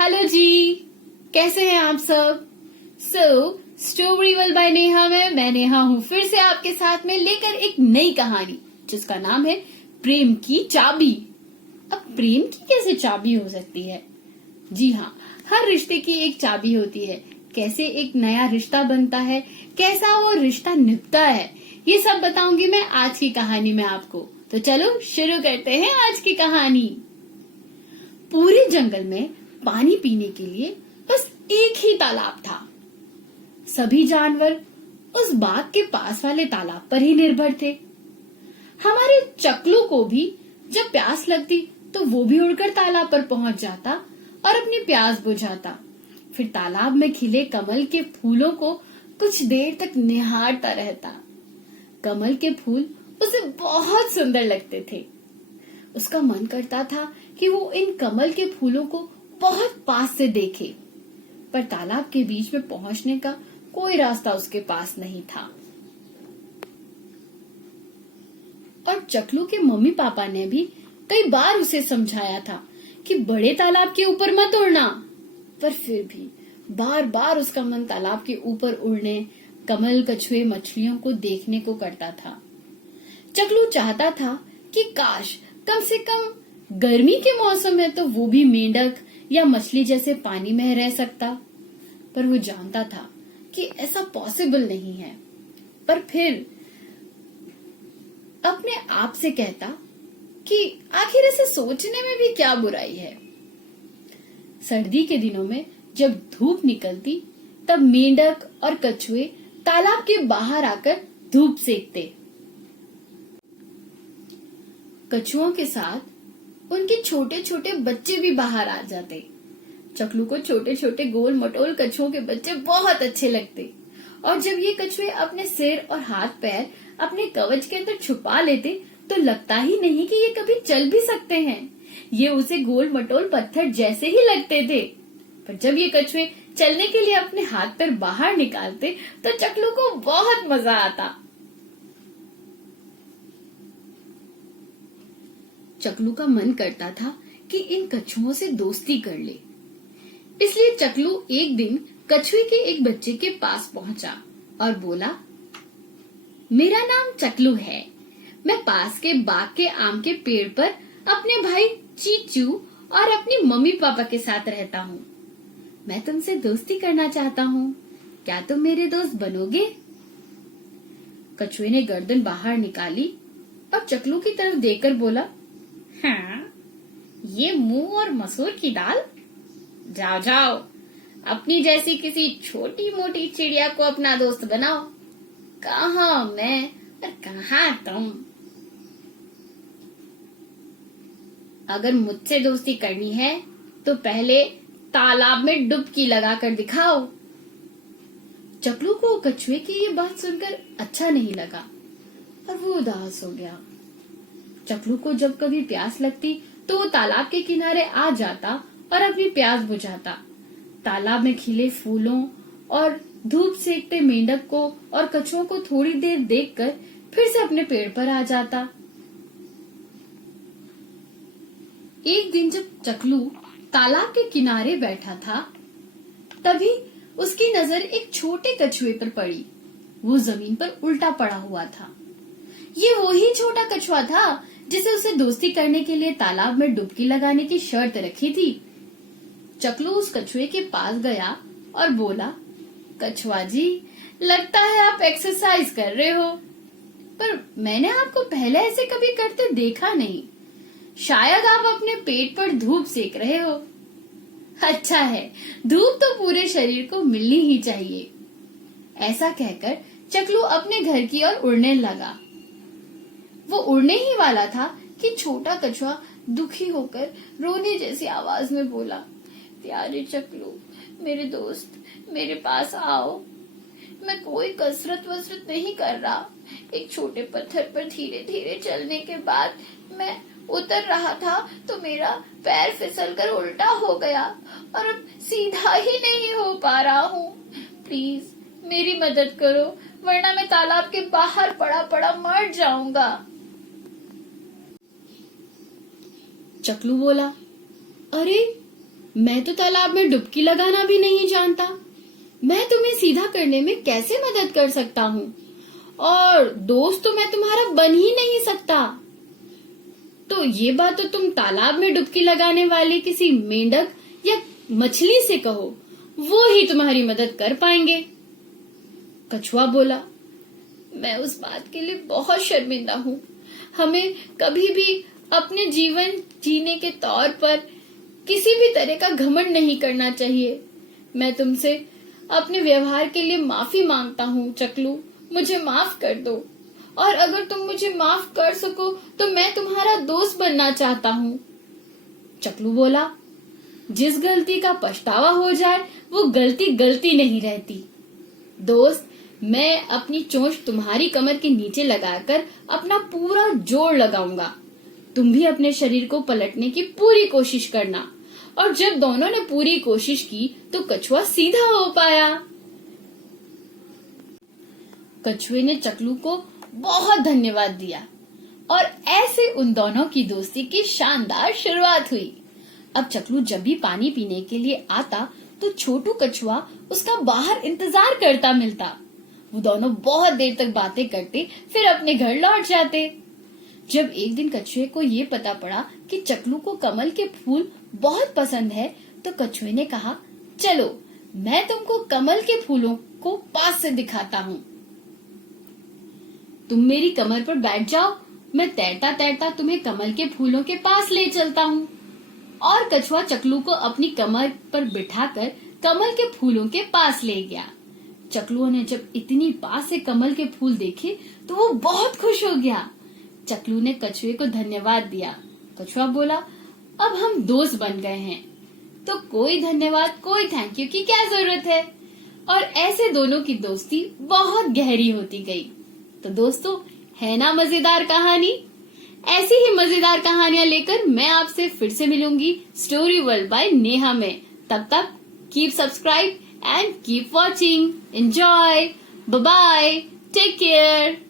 Hello जी, कैसे हैं आप सब। स्टोरी वर्ल्ड बाय नेहा में मैं नेहा हूँ फिर से आपके साथ में लेकर एक नई कहानी जिसका नाम है प्रेम की चाबी। अब प्रेम की कैसे चाबी हो सकती है? जी हाँ, हर रिश्ते की एक चाबी होती है। कैसे एक नया रिश्ता बनता है, कैसा वो रिश्ता निभता है, ये सब बताऊंगी मैं आज की कहानी में आपको। तो चलो शुरू करते हैं आज की कहानी। पूरे जंगल में पानी पीने के लिए बस एक ही तालाब था। सभी जानवर उस बाग के पास वाले तालाब पर ही निर्भर थे। हमारे चकलू को भी जब प्यास लगती तो वो भी उड़कर तालाब पर पहुंच जाता और अपनी प्यास बुझाता। फिर तालाब में खिले कमल के फूलों को कुछ देर तक निहारता रहता। कमल के फूल उसे बहुत सुंदर लगते थे। उसका मन करता था कि वो इन कमल के फूलों को बहुत पास से देखे, पर तालाब के बीच में पहुंचने का कोई रास्ता उसके पास नहीं था। और चकलू के मम्मी पापा ने भी कई बार उसे समझाया था कि बड़े तालाब के ऊपर मत उड़ना, पर फिर भी बार बार उसका मन तालाब के ऊपर उड़ने, कमल कछुए मछलियों को देखने को करता था। चकलू चाहता था कि काश कम से कम गर्मी के मौसम है तो वो भी मेंढक या मछली जैसे पानी में रह सकता, पर वो जानता था कि ऐसा पॉसिबल नहीं है। पर फिर अपने आप से कहता कि आखिर इसे सोचने में भी क्या बुराई है। सर्दी के दिनों में जब धूप निकलती तब मेंढक और कछुए तालाब के बाहर आकर धूप सेकते। कछुओं के साथ उनके छोटे छोटे बच्चे भी बाहर आ जाते। चकलू को छोटे छोटे गोल मटोल कछुओं के बच्चे बहुत अच्छे लगते, और जब ये कछुए अपने सिर और हाथ पैर अपने कवच के अंदर छुपा लेते तो लगता ही नहीं कि ये कभी चल भी सकते हैं। ये उसे गोल मटोल पत्थर जैसे ही लगते थे। पर जब ये कछुए चलने के लिए अपने हाथ पैर बाहर निकालते तो चकलू को बहुत मजा आता। चकलू का मन करता था कि इन कछुओं से दोस्ती कर ले। इसलिए चकलू एक दिन कछुए के एक बच्चे के पास पहुंचा और बोला, मेरा नाम चकलू है। मैं पास के बाग के आम के पेड़ पर अपने भाई चीचू और अपनी मम्मी पापा के साथ रहता हूँ। मैं तुमसे दोस्ती करना चाहता हूँ। क्या तुम मेरे दोस्त बनोगे? कछुए ने गर्दन बाहर निकाली और चकलू की तरफ देखकर बोला, हाँ, ये मुंह और मसूर की दाल। जाओ जाओ, अपनी जैसी किसी छोटी मोटी चिड़िया को अपना दोस्त बनाओ। कहाँ मैं और कहाँ तुम। अगर मुझसे दोस्ती करनी है तो पहले तालाब में डुबकी लगाकर दिखाओ। चकलू को कछुए की ये बात सुनकर अच्छा नहीं लगा और वो उदास हो गया। चकलू को जब कभी प्यास लगती तो वो तालाब के किनारे आ जाता और अपनी प्यास बुझाता। तालाब में खिले फूलों और धूप सेकते मेंढक को और कछुओं को थोड़ी देर देखकर फिर से अपने पेड़ पर आ जाता। एक दिन जब चकलू तालाब के किनारे बैठा था तभी उसकी नजर एक छोटे कछुए पर पड़ी। वो जमीन पर उल्टा पड़ा हुआ था। ये वही छोटा कछुआ था जिसे उसे दोस्ती करने के लिए तालाब में डुबकी लगाने की शर्त रखी थी। चकलू उस कछुए के पास गया और बोला, कछुआ जी, लगता है आप एक्सरसाइज कर रहे हो, पर मैंने आपको पहले ऐसे कभी करते देखा नहीं। शायद आप अपने पेट पर धूप सेक रहे हो। अच्छा है, धूप तो पूरे शरीर को मिलनी ही चाहिए। ऐसा कहकर चकलू अपने घर की ओर उड़ने लगा। वो उड़ने ही वाला था कि छोटा कछुआ दुखी होकर रोने जैसी आवाज में बोला, प्यारे चकलू, मेरे दोस्त, मेरे पास आओ। मैं कोई कसरत वसरत नहीं कर रहा। एक छोटे पत्थर पर धीरे धीरे चलने के बाद मैं उतर रहा था तो मेरा पैर फिसलकर उल्टा हो गया और अब सीधा ही नहीं हो पा रहा हूँ। प्लीज मेरी मदद करो, वरना मैं तालाब के बाहर पड़ा पड़ा मर जाऊंगा। चकलू बोला, अरे मैं तो तालाब में डुबकी लगाना भी नहीं जानता। मैं तुम्हें सीधा करने में कैसे मदद कर सकता हूँ? और दोस्त तो मैं तुम्हारा बन ही नहीं सकता। तो ये बात तो तुम तालाब में डुबकी लगाने वाले किसी मेंढक या मछली से कहो, वो ही तुम्हारी मदद कर पाएंगे। कछुआ बोला, मैं उस बात के लिए बहुत शर्मिंदा हूँ। हमें कभी भी अपने जीवन जीने के तौर पर किसी भी तरह का घमंड नहीं करना चाहिए। मैं तुमसे अपने व्यवहार के लिए माफी मांगता हूँ चकलू, मुझे माफ कर दो। और अगर तुम मुझे माफ कर सको तो मैं तुम्हारा दोस्त बनना चाहता हूँ। चकलू बोला, जिस गलती का पछतावा हो जाए वो गलती गलती नहीं रहती। दोस्त, मैं अपनी चोंच तुम्हारी कमर के नीचे लगाकर अपना पूरा जोर लगाऊंगा। तुम भी अपने शरीर को पलटने की पूरी कोशिश करना। और जब दोनों ने पूरी कोशिश की तो कछुआ सीधा हो पाया। कछुए ने चकलू को बहुत धन्यवाद दिया और ऐसे उन दोनों की दोस्ती की शानदार शुरुआत हुई। अब चकलू जब भी पानी पीने के लिए आता तो छोटू कछुआ उसका बाहर इंतजार करता मिलता। वो दोनों बहुत देर तक बातें करते, फिर अपने घर लौट जाते। जब एक दिन कछुए को ये पता पड़ा कि चकलू को कमल के फूल बहुत पसंद है, तो कछुए ने कहा, चलो मैं तुमको कमल के फूलों को पास से दिखाता हूँ। तुम मेरी कमर पर बैठ जाओ, मैं तैरता तैरता तुम्हें कमल के फूलों के पास ले चलता हूँ। और कछुआ चकलू को अपनी कमर पर बिठाकर कमल के फूलों के पास ले गया। चकलुओं ने जब इतनी पास से कमल के फूल देखे तो वो बहुत खुश हो गया। चकलू ने कछुए को धन्यवाद दिया। कछुआ बोला, अब हम दोस्त बन गए हैं, तो कोई धन्यवाद कोई थैंक यू की क्या जरूरत है। और ऐसे दोनों की दोस्ती बहुत गहरी होती गई। तो दोस्तों, है ना मजेदार कहानी? ऐसी ही मजेदार कहानियां लेकर मैं आपसे फिर से मिलूंगी स्टोरी वर्ल्ड बाय नेहा में। तब तक keep subscribe and keep watching. Enjoy. Bye bye. Take care.